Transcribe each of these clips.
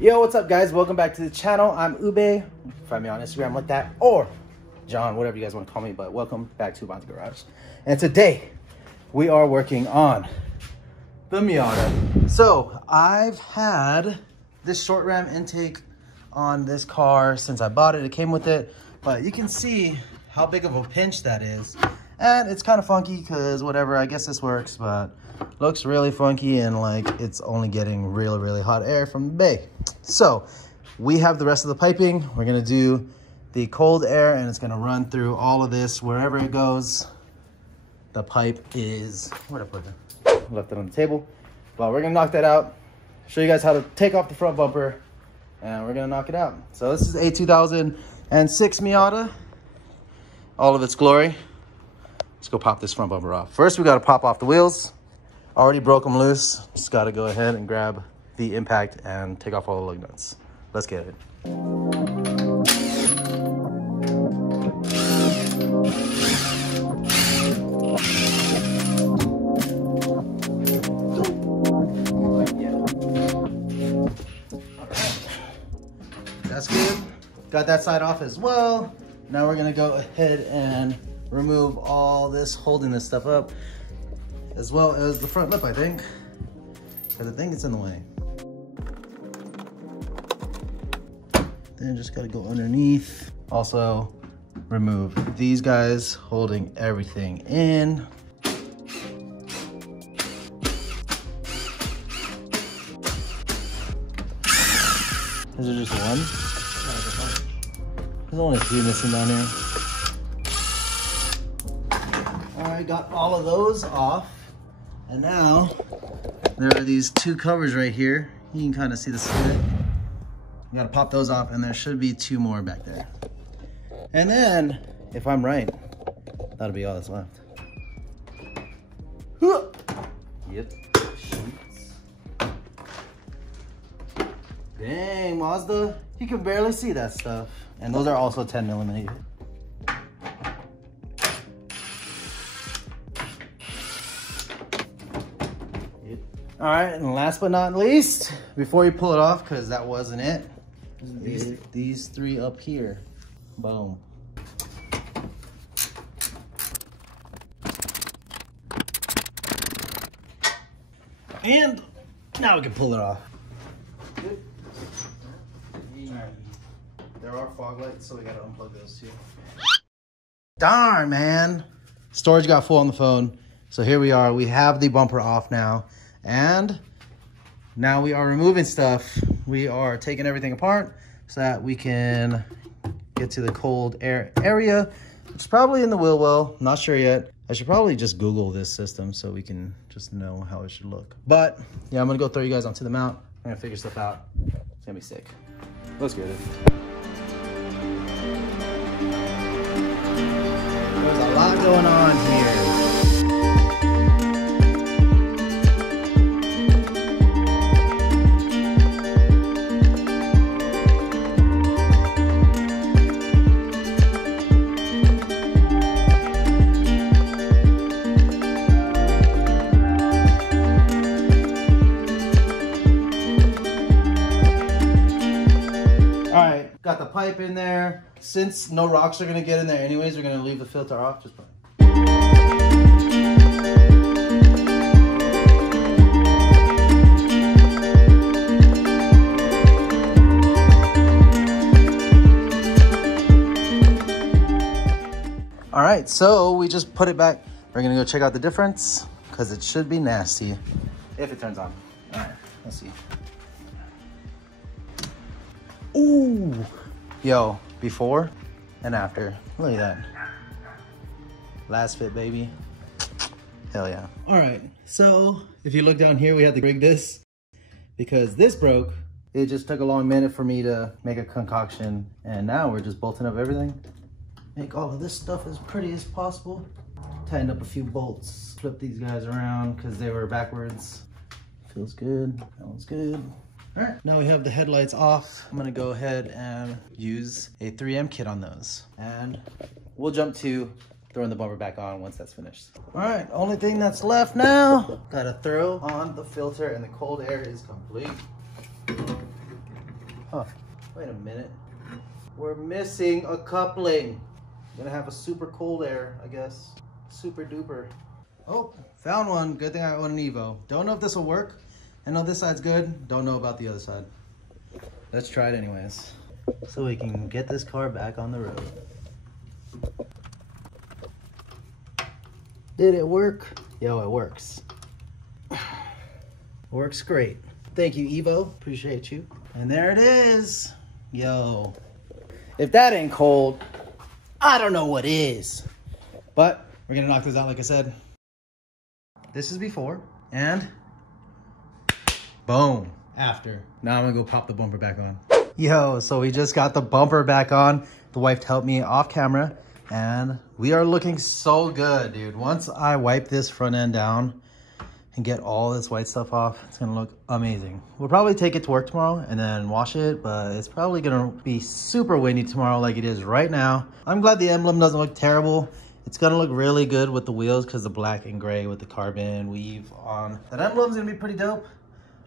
Yo, what's up guys? Welcome back to the channel. I'm Ube. Find me on Instagram like that, or John, whatever you guys want to call me, but welcome back to Mazda Garage. And today we are working on the Miata. So I've had this short ram intake on this car since I bought it. It came with it, but you can see how big of a pinch that is. And it's kind of funky because whatever, I guess this works, but looks really funky and like it's only getting really hot air from the bay. So we have the rest of the piping. We're gonna do the cold air and it's gonna run through all of this wherever it goes. The pipe is, where'd I put it? Left it on the table. But we're gonna knock that out, show you guys how to take off the front bumper, and we're gonna knock it out. So this is a 2006 Miata, all of its glory. Let's go pop this front bumper off. First, we got to pop off the wheels. Already broke them loose. Just got to go ahead and grab the impact and take off all the lug nuts. Let's get it. All right. That's good. Got that side off as well. Now we're going to go ahead and remove all this holding this stuff up, as well as the front lip, I think, because I think it's in the way. Then just gotta go underneath. Also remove these guys holding everything in. Is there just one? There's only 3 missing down here. I got all of those off, and now there are these 2 covers right here. You can kind of see the split. You gotta pop those off, and there should be 2 more back there. And then, if I'm right, that'll be all that's left. Yep. Dang, Mazda, you can barely see that stuff. And those are also 10mm. All right, and last but not least, before you pull it off, because that wasn't it, these 3 up here. Boom. And now we can pull it off. Good. Right. There are fog lights, so we gotta unplug those too. Darn, man. Storage got full on the phone. So here we are, we have the bumper off now. And now we are removing stuff. We are taking everything apart so that we can get to the cold air area, which is probably in the wheel well. Not sure yet. I should probably just Google this system so we can just know how it should look. But yeah, I'm gonna go throw you guys onto the mount. I'm gonna figure stuff out. It's gonna be sick. Let's get it. There's a lot going on here. Got the pipe in there. Since no rocks are gonna get in there anyways, we're gonna leave the filter off. Just all right, so we just put it back. We're gonna go check out the difference because it should be nasty if it turns on. All right, let's see. Ooh, yo, before and after. Look at that. Last fit, baby. Hell yeah. All right, so if you look down here, we had to rig this because this broke. It just took a long minute for me to make a concoction, and now we're just bolting up everything. Make all of this stuff as pretty as possible. Tightened up a few bolts, flipped these guys around because they were backwards. Feels good, that one's good. All right, now we have the headlights off. I'm gonna go ahead and use a 3M kit on those. And we'll jump to throwing the bumper back on once that's finished. All right, only thing that's left now, gotta throw on the filter and the cold air is complete. Huh, wait a minute. We're missing a coupling. Gonna have a super cold air, I guess. Super duper. Oh, found one. Good thing I own an Evo. Don't know if this will work. I know this side's good. Don't know about the other side. Let's try it anyways. So we can get this car back on the road. Did it work? Yo, it works. Works great. Thank you, Evo. Appreciate you. And there it is. Yo. If that ain't cold, I don't know what is. But we're gonna knock this out like I said. This is before, and boom, after. Now I'm gonna go pop the bumper back on. Yo, so we just got the bumper back on. The wife helped me off camera, and we are looking so good, dude. Once I wipe this front end down and get all this white stuff off, it's gonna look amazing. We'll probably take it to work tomorrow and then wash it, but it's probably gonna be super windy tomorrow like it is right now. I'm glad the emblem doesn't look terrible. It's gonna look really good with the wheels because the black and gray with the carbon weave on. That emblem's gonna be pretty dope.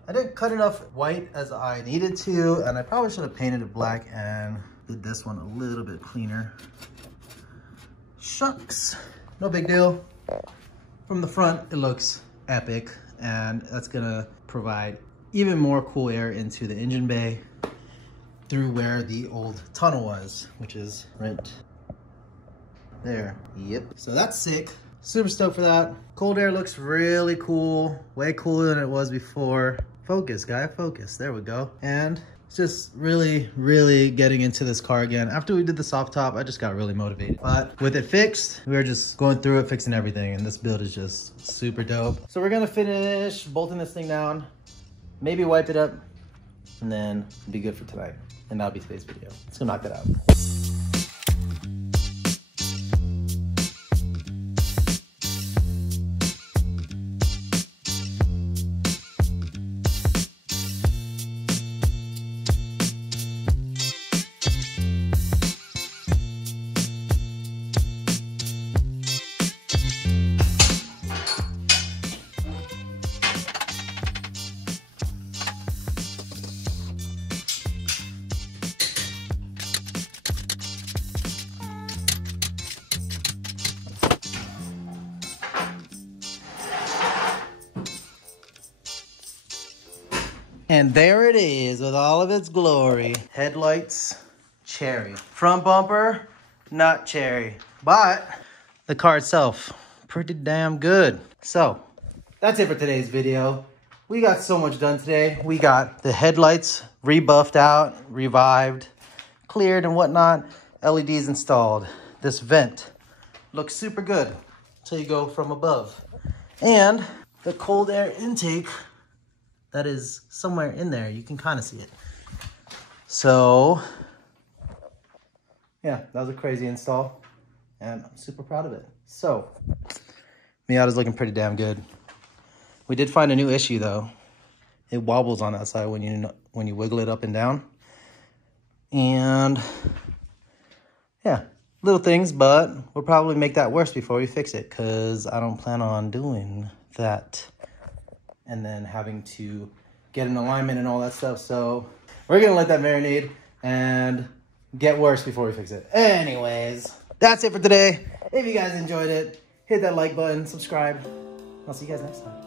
I didn't cut enough white as I needed to, and I probably should have painted it black and did this one a little bit cleaner. Shucks, no big deal. From the front, it looks epic, and that's gonna provide even more cool air into the engine bay through where the old tunnel was, which is right there. Yep. So that's sick. Super stoked for that. Cold air looks really cool. Way cooler than it was before. Focus, guy, focus. There we go. And it's just really, really getting into this car again. After we did the soft top, I just got really motivated. But with it fixed, we were just going through it, fixing everything. And this build is just super dope. So we're gonna finish bolting this thing down, maybe wipe it up, and then be good for tonight. And that'll be today's video. Let's go knock that out. And there it is with all of its glory. Headlights, cherry. Front bumper, not cherry. But the car itself, pretty damn good. So, that's it for today's video. We got so much done today. We got the headlights rebuffed out, revived, cleared and whatnot. LEDs installed. This vent looks super good until you go from above. And the cold air intake that is somewhere in there. You can kind of see it. So, yeah, that was a crazy install. And I'm super proud of it. So, Miata's looking pretty damn good. We did find a new issue though. It wobbles on that side when you wiggle it up and down. And, yeah, little things, but we'll probably make that worse before we fix it, because I don't plan on doing that and then having to get an alignment and all that stuff. So we're gonna let that marinate and get worse before we fix it. Anyways, that's it for today. If you guys enjoyed it, hit that like button, subscribe. I'll see you guys next time.